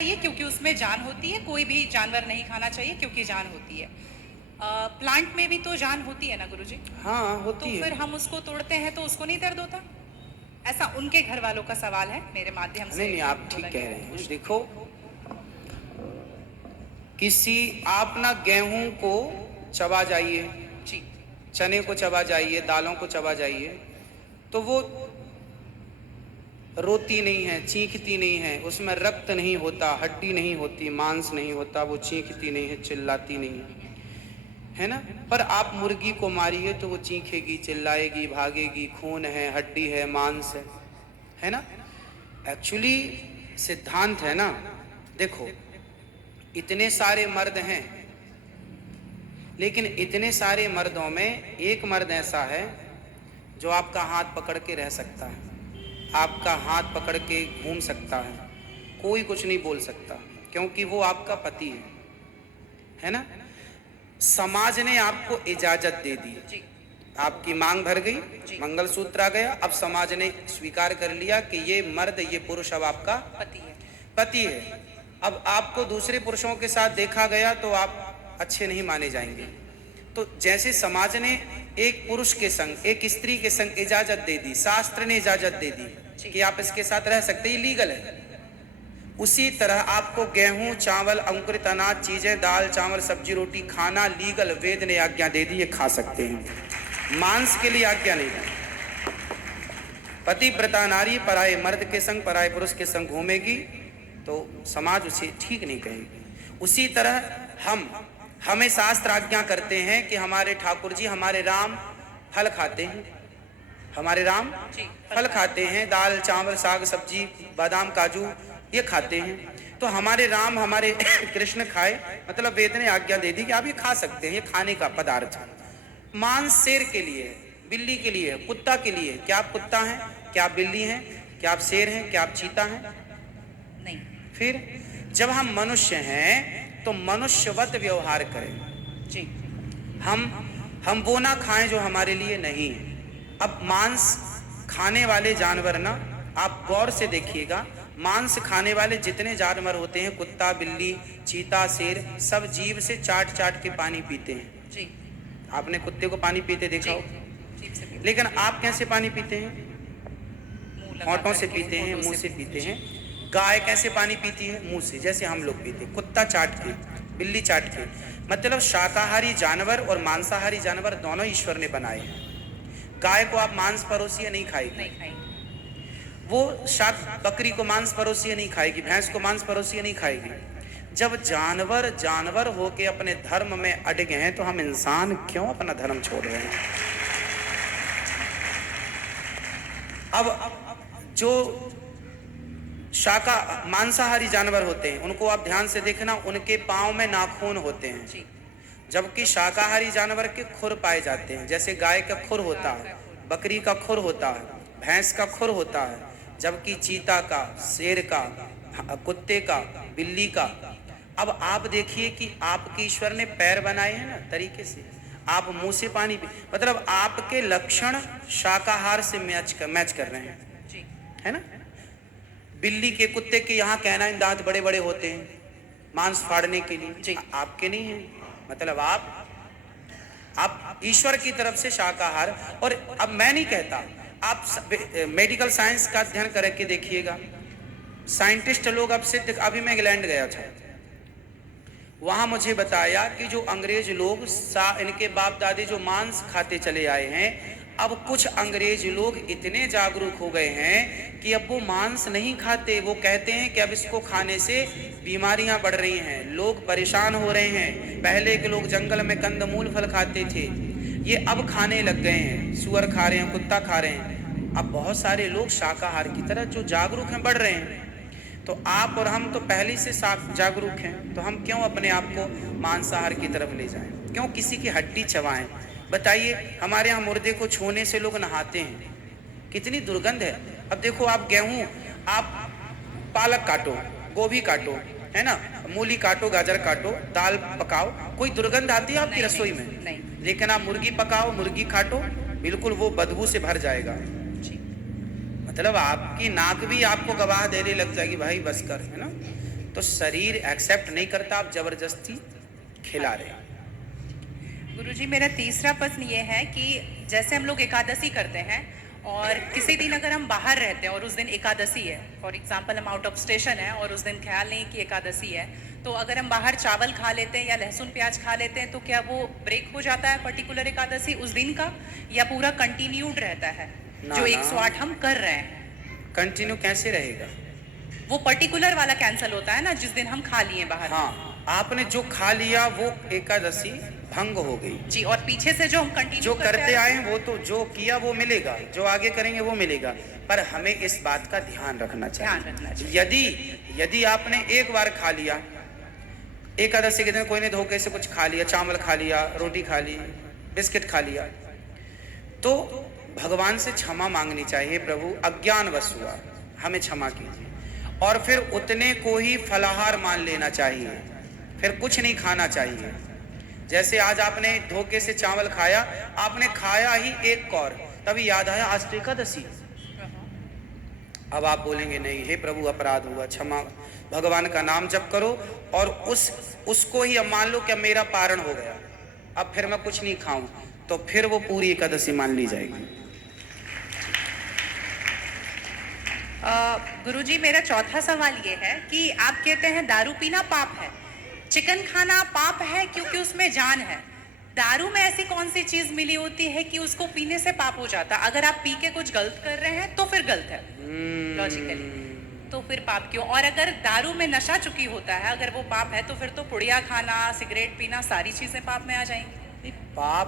चाहिए क्योंकि उसमें जान होती है। कोई भी जानवर नहीं खाना चाहिए क्योंकि जान होती है। प्लांट में भी तो जान होती है ना गुरुजी? हाँ, तो होती है। फिर हम उसको तोड़ते हैं तो उसको नहीं दर्द होता? ऐसा उनके घर वालों का सवाल है, मेरे माध्यम नहीं से नहीं, आप ठीक बोला कह गया रहे है, हैं। पूछने के देखो, लिए। किसी आप ना गेहूं को चबा जाइए, जी। चने को चबा जाइए, दालों को चबा जाइए, तो वो रोती नहीं है, चीखती नहीं है, उसमें रक्त नहीं होता, हड्डी नहीं होती, मांस नहीं होता, वो चीखती नहीं है, चिल्लाती नहीं है ना। पर आप मुर्गी को मारिए तो वो चीखेगी, चिल्लाएगी, भागेगी, खून है, हड्डी है, मांस है ना। एक्चुअली सिद्धांत है ना। देखो, इतने सारे मर्द हैं, लेकिन इतने सारे मर्दों में एक मर्द ऐसा है जो आपका हाथ पकड़ के रह सकता है, आपका हाथ पकड़ के घूम सकता है, कोई कुछ नहीं बोल सकता, क्योंकि वो आपका पति है ना। समाज ने आपको इजाजत दे दी, जी। आपकी मांग भर गई, जी। मंगलसूत्र आ गया, अब समाज ने स्वीकार कर लिया कि ये मर्द, ये पुरुष अब आपका पति है। पति है। अब आपको दूसरे पुरुषों के साथ देखा गया तो आप अच्छे नहीं माने जाएंगे। तो जैसे समाज ने एक पुरुष के संग, एक स्त्री के संग इजाजत दे दी, शास्त्र ने इजाजत दे दी कि आप इसके साथ रह सकते, ये लीगल है, उसी तरह आपको गेहूं, चावल, अंकुरित अनाज चीजें, दाल, चावल, सब्जी, रोटी खाना लीगल, वेद ने आज्ञा दे दी, ये खा सकते हैं। मांस के लिए आज्ञा नहीं दी। पतिव्रता नारी पराये मर्द के संग, पराये पुरुष के संग घूमेगी तो समाज उसे ठीक नहीं कहेगी। उसी तरह हमें शास्त्र आज्ञा करते हैं कि हमारे ठाकुर जी, हमारे राम फल खाते हैं, हमारे राम फल खाते हैं, दाल, चावल, साग, सब्जी, बादाम, काजू ये खाते हैं। तो हमारे राम, हमारे कृष्ण खाए, मतलब वेद ने आज्ञा दे दी कि आप ये खा सकते हैं, ये खाने का पदार्थ है। मांस शेर के लिए है, बिल्ली के लिए है, कुत्ता के लिए है। क्या आप कुत्ता हैं? क्या आप बिल्ली हैं? क्या आप शेर हैं? क्या आप चीता हैं? नहीं। फिर जब हम मनुष्य हैं तो मनुष्यवत व्यवहार करें। जी। हम वो ना खाएं जो हमारे लिए नहीं है। अब मांस खाने वाले जानवर ना, आप गौर से देखिएगा, मांस खाने वाले जितने जानवर होते हैं, कुत्ता, बिल्ली, चीता, शेर, सब जीभ से चाट चाट के पानी पीते हैं। जी। आपने कुत्ते को पानी पीते देखा हो? जीभ से पीते लेकिन आप कैसे पानी पीते हैं? हैं। मुंह लगा होंठों से करके, पीते हैं, होठों मुंह से पीते पीते जी। हैं। गाय कैसे पानी पीती है? मुंह से, जैसे हम लोग पीते हैं, कुत्ता चाट के, बिल्ली चाट के। मतलब शाकाहारी जानवर और मांसाहारी जानवर दोनों ईश्वर ने बनाए हैं। गाय को आप मांस परोसिए, नहीं खाएगी। नहीं खाएंगे। वो बकरी को मांस परोसिए नहीं खाएगी, भैंस को मांस परोसिए नहीं खाएगी। जब जानवर जानवर होके अपने धर्म में अड़े हैं, तो हम इंसान क्यों अपना धर्म छोड़ रहे हैं? अब जो मांसाहारी जानवर होते हैं, उनको आप ध्यान से देखना, उनके पांव में नाखून होते हैं, जी। जबकि शाकाहारी जानवर के खुर पाए जाते हैं। जैसे गाय का खुर होता है, बकरी का खुर होता है, भैंस का खुर होता है, जबकि चीता का, शेर का, कुत्ते का, बिल्ली का। अब आप देखिए कि आपके ईश्वर ने पैर बनाए हैं ना तरीके से, आप मुंह से पानी पी, मतलब आपके लक्षण शाकाहार से मैच कर रहे हैं, जी। है ना। बिल्ली के, कुत्ते के यहाँ कैनाइन दांत बड़े बड़े होते हैं मांस फाड़ने के लिए, जी। आपके नहीं है। मतलब आप ईश्वर की तरफ से शाकाहार। और अब मैं नहीं कहता, आप मेडिकल साइंस का अध्ययन करके देखिएगा, साइंटिस्ट लोग अब सिद्ध, अभी मैं इंग्लैंड गया था, वहां मुझे बताया कि जो अंग्रेज लोग इनके बाप दादे जो मांस खाते चले आए हैं, अब कुछ अंग्रेज लोग इतने जागरूक हो गए हैं कि अब वो मांस नहीं खाते। वो कहते हैं कि अब इसको खाने से बीमारियां बढ़ रही हैं, लोग परेशान हो रहे हैं। पहले के लोग जंगल में कंदमूल फल खाते थे, ये अब खाने लग गए हैं, सुअर खा रहे हैं, कुत्ता खा रहे हैं। अब बहुत सारे लोग शाकाहार की तरफ जो जागरूक हैं, बढ़ रहे हैं। तो आप और हम तो पहले से जागरूक हैं, तो हम क्यों अपने आप को मांसाहार की तरफ ले जाएं? क्यों किसी की हड्डी चबाएं? बताइए, हमारे यहाँ मुर्दे को छूने से लोग नहाते हैं, कितनी दुर्गंध है। अब देखो, आप गेहूं, आप पालक काटो, गोभी काटो, है ना, मूली काटो, गाजर काटो, दाल पकाओ, कोई दुर्गंध आती है आपकी रसोई में? नहीं। लेकिन आप मुर्गी पकाओ, मुर्गी काटो, बिल्कुल वो बदबू से भर जाएगा। जी। मतलब आपकी नाक भी आपको गवाह देने लग जाएगी, भाई बस कर, है ना। तो शरीर एक्सेप्ट नहीं करता, आप जबरदस्ती खिला रहे हैं। गुरुजी मेरा तीसरा प्रश्न ये है कि जैसे हम लोग एकादशी करते हैं और किसी दिन अगर हम बाहर रहते हैं और उस दिन एकादशी है, फॉर एग्जांपल हम आउट ऑफ स्टेशन है और उस दिन ख्याल नहीं कि एकादशी है, तो अगर हम बाहर चावल खा लेते हैं या लहसुन प्याज खा लेते हैं तो क्या वो ब्रेक हो जाता है पर्टिकुलर एकादशी उस दिन का, या पूरा कंटिन्यूड रहता है ना, जो ना। 108 हम कर रहे हैं? कंटिन्यू कैसे रहेगा? वो पर्टिकुलर वाला कैंसिल होता है ना जिस दिन हम खा लिए बाहर। हाँ, आपने जो खा लिया वो एकादशी भंग हो गई जी, और पीछे से जो हम कंटिन्यू जो करते आए हैं वो तो जो किया वो मिलेगा, जो आगे करेंगे वो मिलेगा, पर हमें इस बात का ध्यान रखना चाहिए। यदि आपने एक बार खा लिया, एकादशी के दिन कोई ने धोखे से कुछ खा लिया, चावल खा लिया, रोटी खा ली, बिस्किट खा लिया, तो भगवान से क्षमा मांगनी चाहिए, प्रभु अज्ञानवश हुआ, हमें क्षमा कीजिए, और फिर उतने को ही फलाहार मान लेना चाहिए, फिर कुछ नहीं खाना चाहिए। जैसे आज आपने धोखे से चावल खाया, आपने खाया ही एक कौर, तभी याद आया आज तो एकादशी। अब आप बोलेंगे नहीं, हे प्रभु अपराध हुआ, क्षमा, भगवान का नाम जप करो, और उसको ही अब मान लो कि अब मेरा पारण हो गया, अब फिर मैं कुछ नहीं खाऊं, तो फिर वो पूरी एकादशी मान ली जाएगी। गुरुजी मेरा चौथा सवाल ये है कि आप कहते हैं दारू पीना पाप है, चिकन खाना पाप है क्योंकि उसमें जान है। दारू में ऐसी कौन सी चीज मिली होती है कि उसको पीने से पाप हो जाता? अगर आप पी के कुछ गलत कर रहे हैं तो फिर गलत है लॉजिकली, तो फिर पाप क्यों? और अगर दारू में नशा चुकी होता है, अगर वो पाप है, तो फिर तो पुड़िया खाना, सिगरेट पीना, सारी चीजें पाप में आ जाएंगी। पाप